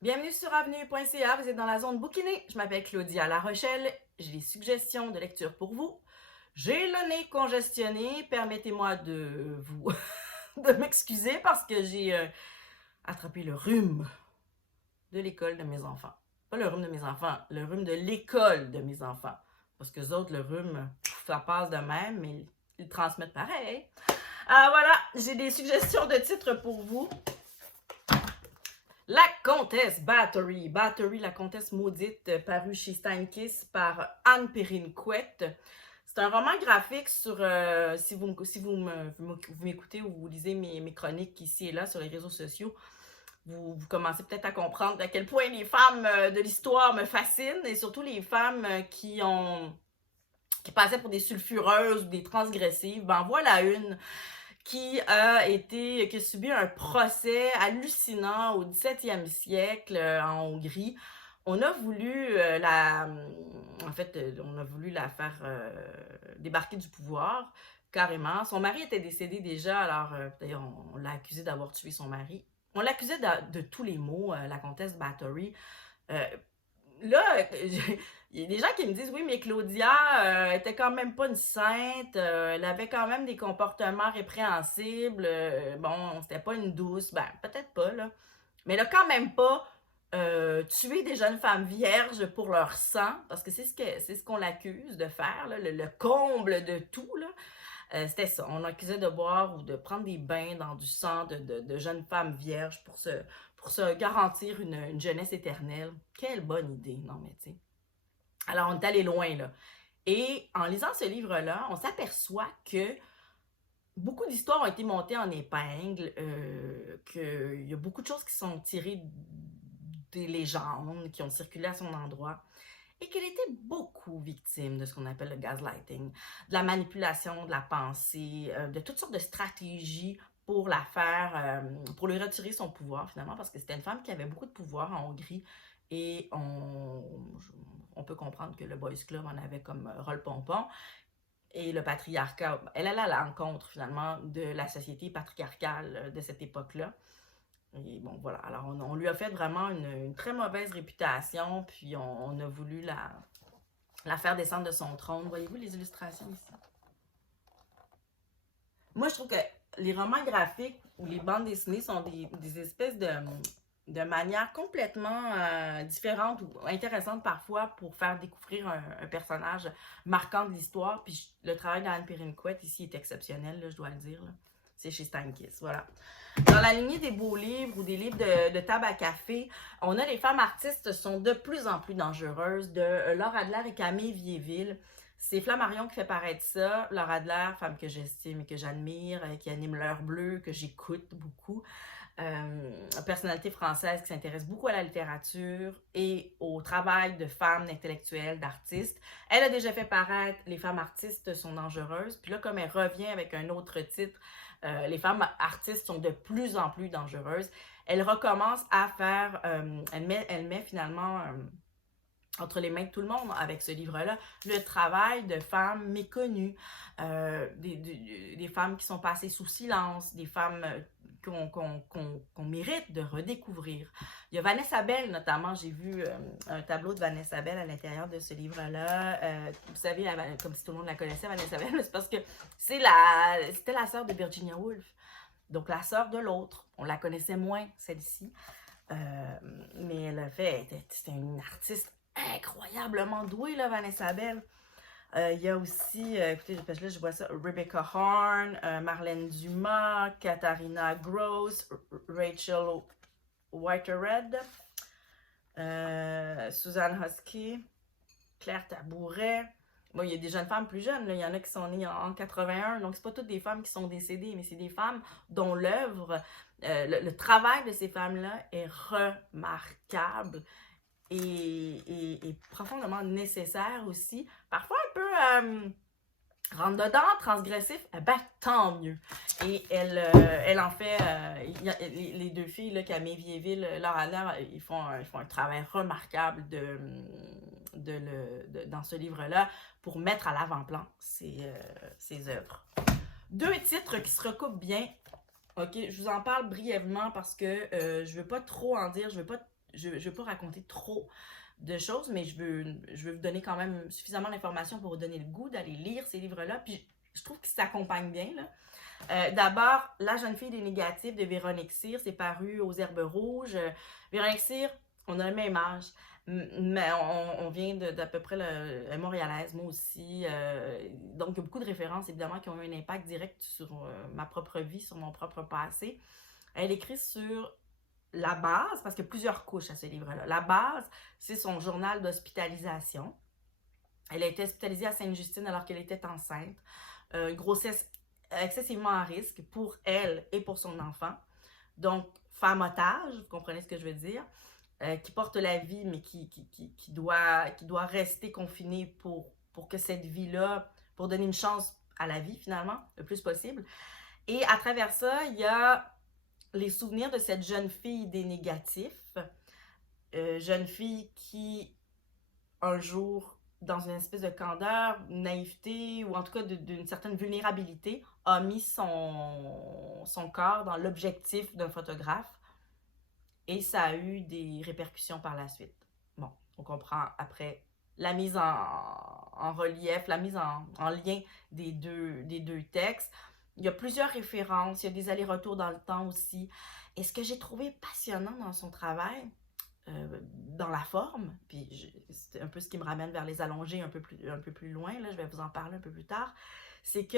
Bienvenue sur avenue.ca, vous êtes dans la zone bouquinée. Je m'appelle Claudia La Rochelle, j'ai des suggestions de lecture pour vous. J'ai le nez congestionné, permettez-moi de vous de m'excuser parce que j'ai attrapé le rhume de l'école de mes enfants. Pas le rhume de mes enfants, le rhume de l'école de mes enfants. Parce que les autres, le rhume, ça passe de même, mais ils le transmettent pareil. Ah voilà, j'ai des suggestions de titres pour vous. La comtesse Bathory, Bathory, la comtesse maudite, paru chez Steinkiss par Anne Perrine Couette. C'est un roman graphique sur, si vous m'écoutez ou vous lisez mes chroniques ici et là sur les réseaux sociaux, vous commencez peut-être à comprendre à quel point les femmes de l'histoire me fascinent, et surtout les femmes qui passaient pour des sulfureuses ou des transgressives. Ben voilà une qui a subi un procès hallucinant au 17e siècle en Hongrie. On a voulu on a voulu la faire débarquer du pouvoir, carrément. Son mari était décédé déjà, alors d'ailleurs, on l'a accusé d'avoir tué son mari. On l'accusait de tous les maux, la comtesse Bathory. Euh, là, il y a des gens qui me disent, oui, mais Claudia était quand même pas une sainte, elle avait quand même des comportements répréhensibles, bon, c'était pas une douce, ben, peut-être pas, là, mais elle a quand même pas tué des jeunes femmes vierges pour leur sang, parce que c'est ce qu'on l'accuse de faire, là, le comble de tout, là. C'était ça, on l'accusait de boire ou de prendre des bains dans du sang de jeunes femmes vierges pour se garantir une jeunesse éternelle. Quelle bonne idée, non mais tu sais. Alors on est allé loin là. Et en lisant ce livre-là, on s'aperçoit que beaucoup d'histoires ont été montées en épingle, qu'il y a beaucoup de choses qui sont tirées des légendes qui ont circulé à son endroit, et qu'elle était beaucoup victime de ce qu'on appelle le gaslighting, de la manipulation de la pensée, de toutes sortes de stratégies pour la faire, pour lui retirer son pouvoir finalement, parce que c'était une femme qui avait beaucoup de pouvoir en Hongrie, et on peut comprendre que le Boys Club en avait comme rôle-pompon, et le patriarcat, elle allait à l'encontre finalement de la société patriarcale de cette époque-là. Et bon, voilà. Alors, on lui a fait vraiment une très mauvaise réputation, puis on a voulu la faire descendre de son trône. Voyez-vous les illustrations ici? Moi, je trouve que les romans graphiques ou les bandes dessinées sont des espèces de manières complètement différentes ou intéressantes parfois pour faire découvrir un personnage marquant de l'histoire. Puis le travail d'Anne Perrine Couette ici est exceptionnel, là, je dois le dire. C'est chez Steinkiss, voilà. Dans la lignée des beaux livres ou des livres de table à café, on a les femmes artistes sont de plus en plus dangereuses, de Laure Adler et Camille Viéville. C'est Flammarion qui fait paraître ça. Laure Adler, femme que j'estime et que j'admire, qui anime L'Heure Bleue, que j'écoute beaucoup. Personnalité française qui s'intéresse beaucoup à la littérature et au travail de femmes intellectuelles, d'artistes. Elle a déjà fait paraître Les femmes artistes sont dangereuses. Puis là, comme elle revient avec un autre titre, Les femmes artistes sont de plus en plus dangereuses, elle recommence à faire, elle met finalement entre les mains de tout le monde avec ce livre-là, le travail de femmes méconnues, des femmes qui sont passées sous silence, des femmes qu'on mérite de redécouvrir. Il y a Vanessa Bell, notamment, j'ai vu un tableau de Vanessa Bell à l'intérieur de ce livre-là. Vous savez, comme si tout le monde la connaissait, Vanessa Bell, c'est parce que c'était la sœur de Virginia Woolf, donc la sœur de l'autre. On la connaissait moins, celle-ci. Mais elle a fait, c'était une artiste incroyablement douée, là, Vanessa Bell. Il y a aussi, écoutez, parce que là, je vois ça, Rebecca Horn, Marlène Dumas, Katharina Gross, Rachel Whitehead, Suzanne Husky, Claire Tabouret. Bon, il y a des jeunes femmes plus jeunes, là. Il y en a qui sont nées en 81, donc c'est pas toutes des femmes qui sont décédées, mais c'est des femmes dont l'œuvre, le travail de ces femmes-là est remarquable et profondément nécessaire aussi. Parfois un peu rentre dedans, transgressif, ben tant mieux. Et elle en fait, les deux filles, là, Camille Viéville, Laure Adler, ils font un travail remarquable dans ce livre-là pour mettre à l'avant-plan ses œuvres. Deux titres qui se recoupent bien. Ok, je vous en parle brièvement parce que je veux pas trop en dire, je veux pas je veux pas raconter trop de choses, mais je veux vous donner quand même suffisamment d'informations pour vous donner le goût d'aller lire ces livres-là. Puis je trouve qu'ils s'accompagnent bien, là. D'abord, La jeune fille des négatifs de Véronique Cyr, c'est paru aux Herbes Rouges. Véronique Cyr, on a le même âge, mais on vient d'à peu près montréalaise, moi aussi. Donc, il y a beaucoup de références, évidemment, qui ont eu un impact direct sur ma propre vie, sur mon propre passé. Elle écrit sur la base, parce qu'il y a plusieurs couches à ce livre-là. La base, c'est son journal d'hospitalisation. Elle a été hospitalisée à Sainte-Justine alors qu'elle était enceinte. Une grossesse excessivement à risque pour elle et pour son enfant. Donc, femme otage, vous comprenez ce que je veux dire, qui porte la vie, mais qui doit rester confinée pour que cette vie-là, pour donner une chance à la vie finalement, le plus possible. Et à travers ça, il y a les souvenirs de cette jeune fille des négatifs, jeune fille qui, un jour, dans une espèce de candeur, naïveté, ou en tout cas d'une certaine vulnérabilité, a mis son corps dans l'objectif d'un photographe et ça a eu des répercussions par la suite. Bon, on comprend après la mise en relief, la mise en lien des deux textes. Il y a plusieurs références, il y a des allers-retours dans le temps aussi. Et ce que j'ai trouvé passionnant dans son travail, dans la forme, puis c'est un peu ce qui me ramène vers les allongés un peu plus loin, là, je vais vous en parler un peu plus tard, c'est que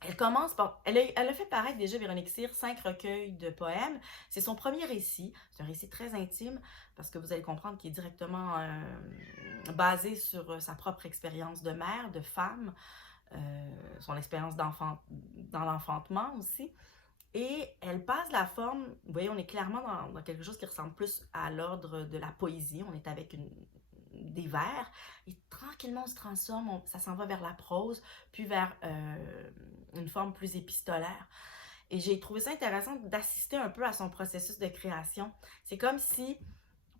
elle commence par... Elle a fait paraître déjà, Véronique Cyr, 5 recueils de poèmes. C'est son premier récit. C'est un récit très intime, parce que vous allez comprendre qu'il est directement basé sur sa propre expérience de mère, de femme, son expérience d'enfant, dans l'enfantement aussi. Et elle passe la forme, vous voyez, on est clairement dans quelque chose qui ressemble plus à l'ordre de la poésie. On est avec des vers, et tranquillement on se transforme, ça s'en va vers la prose, puis vers une forme plus épistolaire. Et j'ai trouvé ça intéressant d'assister un peu à son processus de création. C'est comme si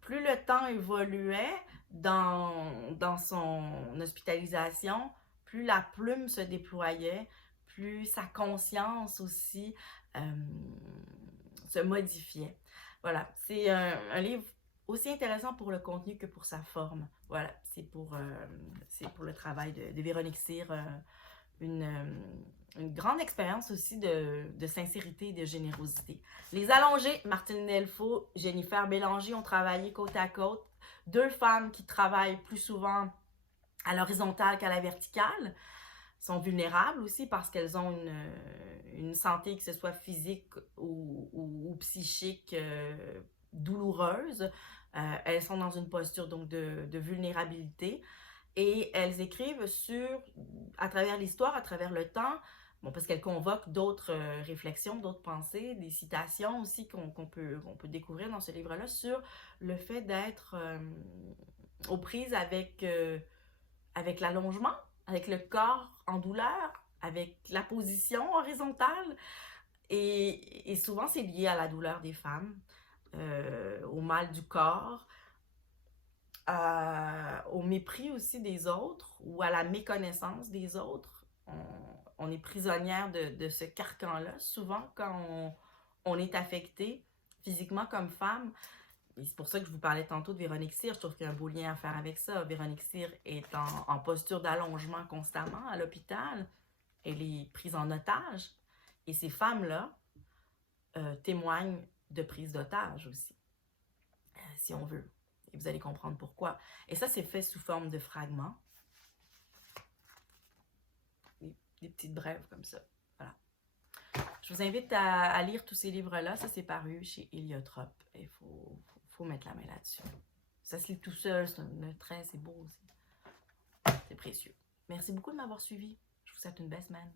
plus le temps évoluait dans son hospitalisation, plus la plume se déployait, plus sa conscience aussi se modifiait. Voilà, c'est un livre aussi intéressant pour le contenu que pour sa forme. Voilà, c'est pour le travail de Véronique Cyr, une grande expérience aussi de sincérité et de générosité. Les allongés, Martine Delfaux, Jennifer Bélanger ont travaillé côte à côte. Deux femmes qui travaillent plus souvent à l'horizontale qu'à la verticale, sont vulnérables aussi parce qu'elles ont une santé, que ce soit physique ou psychique, douloureuse. Elles sont dans une posture donc de vulnérabilité et elles écrivent à travers l'histoire, à travers le temps, bon, parce qu'elles convoquent d'autres réflexions, d'autres pensées, des citations aussi qu'on peut découvrir dans ce livre-là sur le fait d'être aux prises avec l'allongement, avec le corps en douleur, avec la position horizontale. Et souvent, c'est lié à la douleur des femmes, au mal du corps, au mépris aussi des autres ou à la méconnaissance des autres. On est prisonnière de ce carcan-là, souvent quand on est affecté physiquement comme femme. Et c'est pour ça que je vous parlais tantôt de Véronique Cyr. Je trouve qu'il y a un beau lien à faire avec ça. Véronique Cyr est en posture d'allongement constamment à l'hôpital. Elle est prise en otage. Et ces femmes-là témoignent de prise d'otage aussi, si on veut. Et vous allez comprendre pourquoi. Et ça, c'est fait sous forme de fragments. Des petites brèves comme ça. Voilà. Je vous invite à lire tous ces livres-là. Ça, c'est paru chez Héliotrope. Il faut mettre la main là-dessus. Ça se lit tout seul, le trait, c'est beau aussi. C'est précieux. Merci beaucoup de m'avoir suivi. Je vous souhaite une belle semaine.